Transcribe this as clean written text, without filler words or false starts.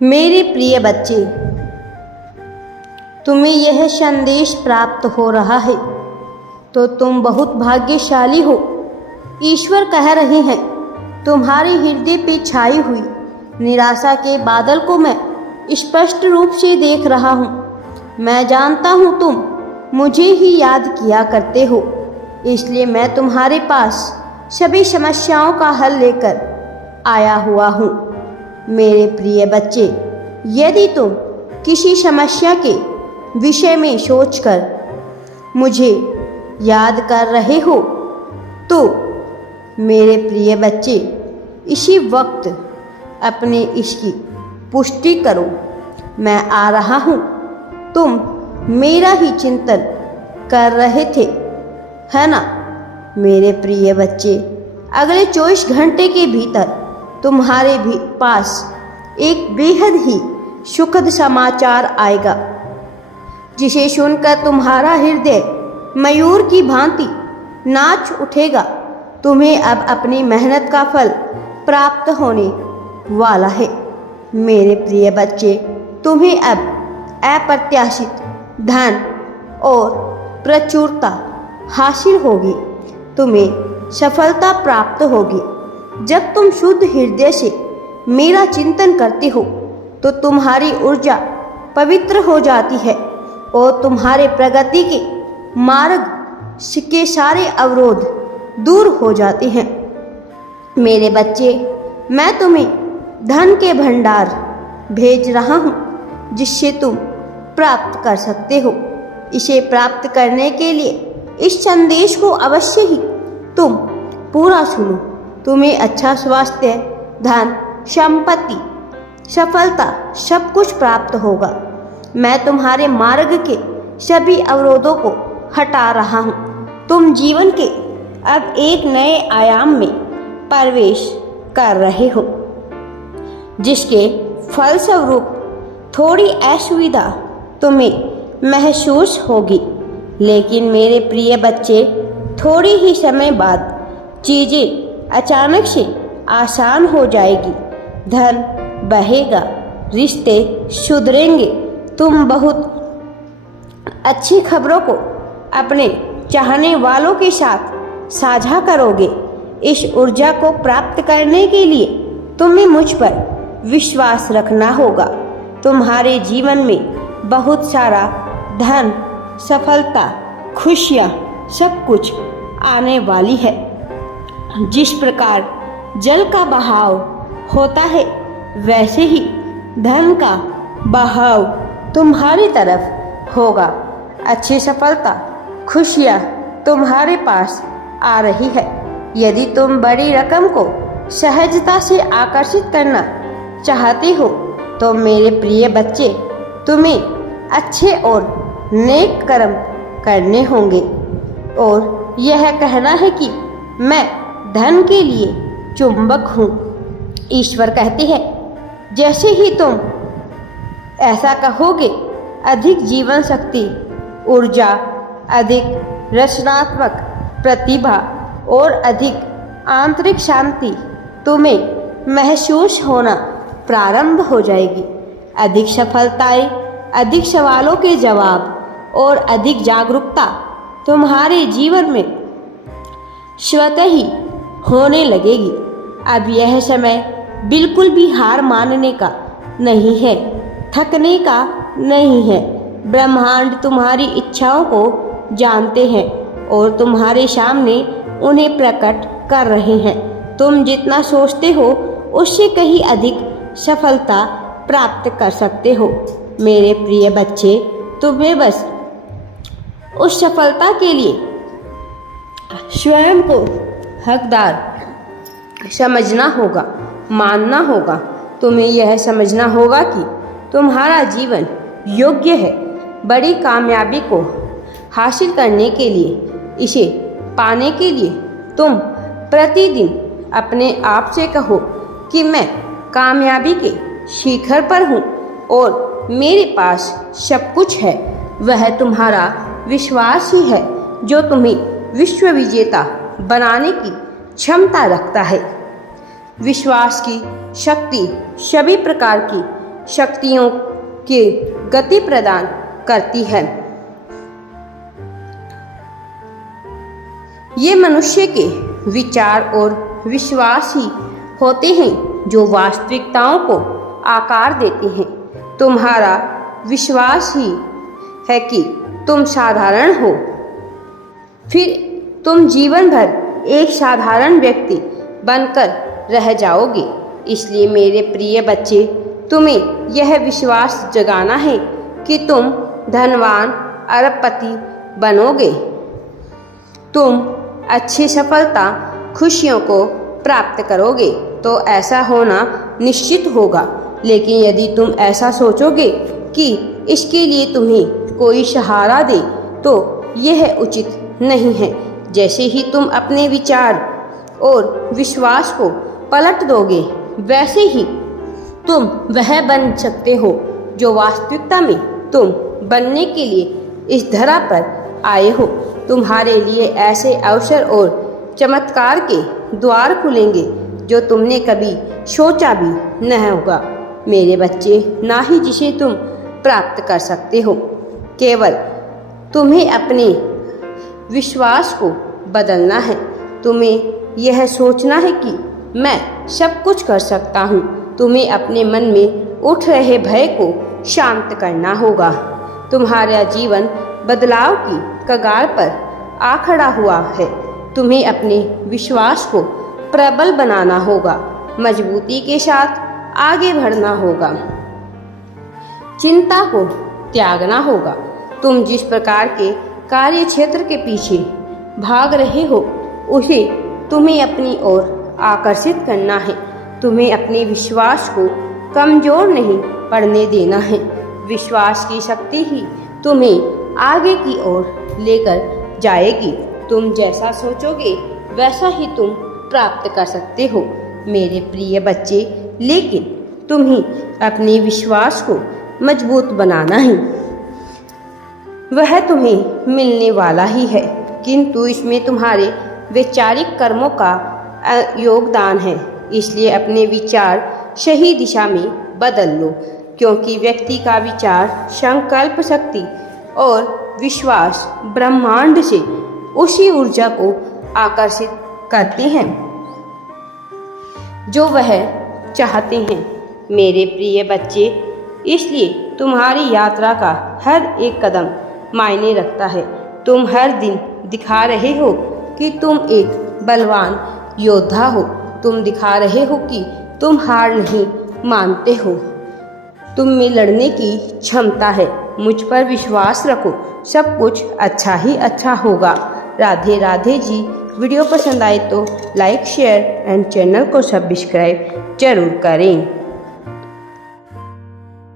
मेरे प्रिय बच्चे, तुम्हें यह संदेश प्राप्त हो रहा है तो तुम बहुत भाग्यशाली हो। ईश्वर कह रहे हैं, तुम्हारे हृदय पे छाई हुई निराशा के बादल को मैं स्पष्ट रूप से देख रहा हूँ। मैं जानता हूँ तुम मुझे ही याद किया करते हो, इसलिए मैं तुम्हारे पास सभी समस्याओं का हल लेकर आया हुआ हूँ। मेरे प्रिय बच्चे, यदि तुम किसी समस्या के विषय में सोचकर मुझे याद कर रहे हो तो मेरे प्रिय बच्चे, इसी वक्त अपने इसकी पुष्टि करो। मैं आ रहा हूँ। तुम मेरा ही चिंतन कर रहे थे, है ना? मेरे प्रिय बच्चे, अगले 24 घंटे के भीतर तुम्हारे भी पास एक बेहद ही सुखद समाचार आएगा, जिसे सुनकर तुम्हारा हृदय मयूर की भांति नाच उठेगा। तुम्हें अब अपनी मेहनत का फल प्राप्त होने वाला है। मेरे प्रिय बच्चे, तुम्हें अब अप्रत्याशित धन और प्रचुरता हासिल होगी। तुम्हें सफलता प्राप्त होगी। जब तुम शुद्ध हृदय से मेरा चिंतन करते हो तो तुम्हारी ऊर्जा पवित्र हो जाती है और तुम्हारे प्रगति के मार्ग के सारे अवरोध दूर हो जाते हैं। मेरे बच्चे, मैं तुम्हें धन के भंडार भेज रहा हूँ, जिससे तुम प्राप्त कर सकते हो। इसे प्राप्त करने के लिए इस संदेश को अवश्य ही तुम पूरा सुनो। तुम्हें अच्छा स्वास्थ्य, धन, संपत्ति, सफलता सब कुछ प्राप्त होगा। मैं तुम्हारे मार्ग के सभी अवरोधों को हटा रहा हूँ। तुम जीवन के अब एक नए आयाम में प्रवेश कर रहे हो, जिसके फलस्वरूप थोड़ी असुविधा तुम्हें महसूस होगी। लेकिन मेरे प्रिय बच्चे, थोड़ी ही समय बाद चीज़ें अचानक से आसान हो जाएगी। धन बहेगा, रिश्ते सुधरेंगे। तुम बहुत अच्छी खबरों को अपने चाहने वालों के साथ साझा करोगे। इस ऊर्जा को प्राप्त करने के लिए तुम्हें मुझ पर विश्वास रखना होगा। तुम्हारे जीवन में बहुत सारा धन, सफलता, खुशियाँ सब कुछ आने वाली है। जिस प्रकार जल का बहाव होता है, वैसे ही धन का बहाव तुम्हारी तरफ होगा। अच्छी सफलता, खुशियाँ तुम्हारे पास आ रही है। यदि तुम बड़ी रकम को सहजता से आकर्षित करना चाहते हो तो मेरे प्रिय बच्चे, तुम्हें अच्छे और नेक कर्म करने होंगे और यह कहना है कि मैं धन के लिए चुंबक हूँ। ईश्वर कहते हैं, जैसे ही तुम ऐसा कहोगे, अधिक जीवन शक्ति, ऊर्जा, अधिक रचनात्मक प्रतिभा और अधिक आंतरिक शांति तुम्हें महसूस होना प्रारंभ हो जाएगी। अधिक सफलताएं, अधिक सवालों के जवाब और अधिक जागरूकता तुम्हारे जीवन में स्वतः ही होने लगेगी। अब यह समय बिल्कुल भी हार मानने का नहीं है, थकने का नहीं है। ब्रह्मांड तुम्हारी इच्छाओं को जानते हैं और तुम्हारे सामने उन्हें प्रकट कर रहे हैं। तुम जितना सोचते हो उससे कहीं अधिक सफलता प्राप्त कर सकते हो। मेरे प्रिय बच्चे, तुम्हें बस उस सफलता के लिए स्वयं को हकदार समझना होगा, मानना होगा। तुम्हें यह समझना होगा कि तुम्हारा जीवन योग्य है बड़ी कामयाबी को हासिल करने के लिए। इसे पाने के लिए तुम प्रतिदिन अपने आप से कहो कि मैं कामयाबी के शिखर पर हूँ और मेरे पास सब कुछ है। वह तुम्हारा विश्वास ही है जो तुम्हें विश्व विजेता बनाने की क्षमता रखता है। विश्वास की शक्ति सभी प्रकार की शक्तियों की गति प्रदान करती है। ये मनुष्य के विचार और विश्वास ही होते हैं जो वास्तविकताओं को आकार देते हैं। तुम्हारा विश्वास ही है कि तुम साधारण हो, फिर तुम जीवन भर एक साधारण व्यक्ति बनकर रह जाओगे। इसलिए मेरे प्रिय बच्चे, तुम्हें यह विश्वास जगाना है कि तुम धनवान अरबपति बनोगे। तुम अच्छी सफलता खुशियों को प्राप्त करोगे तो ऐसा होना निश्चित होगा। लेकिन यदि तुम ऐसा सोचोगे कि इसके लिए तुम्हें कोई सहारा दे तो यह उचित नहीं है। जैसे ही तुम अपने विचार और विश्वास को पलट दोगे, वैसे ही तुम वह बन सकते हो जो वास्तविकता में तुम बनने के लिए इस धरा पर आए हो। तुम्हारे लिए ऐसे अवसर और चमत्कार के द्वार खुलेंगे जो तुमने कभी सोचा भी न होगा। मेरे बच्चे, ना ही जिसे तुम प्राप्त कर सकते हो, केवल तुम्हें अपने विश्वास को बदलना है। तुम्हें यह सोचना है कि मैं सब कुछ कर सकता हूँ। तुम्हें अपने मन में उठ रहे भय को शांत करना होगा। तुम्हारा जीवन बदलाव की कगार पर आ खड़ा हुआ है। तुम्हें अपने विश्वास को प्रबल बनाना होगा, मजबूती के साथ आगे बढ़ना होगा, चिंता को त्यागना होगा। तुम जिस प्रकार के कार्य क्षेत्र के पीछे भाग रहे हो, उसे तुम्हें अपनी ओर आकर्षित करना है। तुम्हें अपने विश्वास को कमजोर नहीं पड़ने देना है। विश्वास की शक्ति ही तुम्हें आगे की ओर लेकर जाएगी। तुम जैसा सोचोगे वैसा ही तुम प्राप्त कर सकते हो मेरे प्रिय बच्चे। लेकिन तुम्हें अपने विश्वास को मजबूत बनाना है। वह तुम्हें मिलने वाला ही है, किंतु इसमें तुम्हारे वैचारिक कर्मों का योगदान है। इसलिए अपने विचार सही दिशा में बदल लो, क्योंकि व्यक्ति का विचार, संकल्प शक्ति और विश्वास ब्रह्मांड से उसी ऊर्जा को आकर्षित करते हैं जो वह चाहते हैं मेरे प्रिय बच्चे। इसलिए तुम्हारी यात्रा का हर एक कदम मायने रखता है। तुम हर दिन दिखा रहे हो कि तुम एक बलवान योद्धा हो। तुम दिखा रहे हो कि तुम हार नहीं मानते हो। तुम में लड़ने की क्षमता है। मुझ पर विश्वास रखो, सब कुछ अच्छा ही अच्छा होगा। राधे राधे जी। वीडियो पसंद आए तो लाइक, शेयर एंड चैनल को सब्सक्राइब जरूर करें।